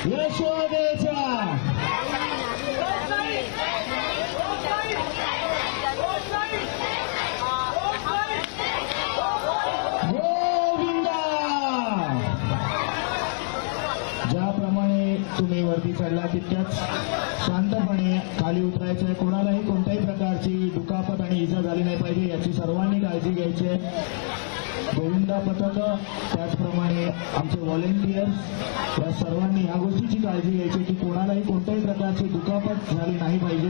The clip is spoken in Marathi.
यशोदेचा गोविंदा। ज्याप्रमाणे तुम्ही वरती चढला तितक्याच शांतपणे खाली उतरायचंय। कोणालाही कोणत्याही प्रकारची दुखापत आणि इजा झाली नाही पाहिजे याची सर्वांनी काळजी घ्यायची आहे। गोविंदा पथक त्याचप्रमाणे आमचे व्हॉलेंटियर्स या सर्वांनी या गोष्टीची काळजी घ्यायची की कोणालाही कोणत्याही प्रकारची दुखापत झाली नाही पाहिजे।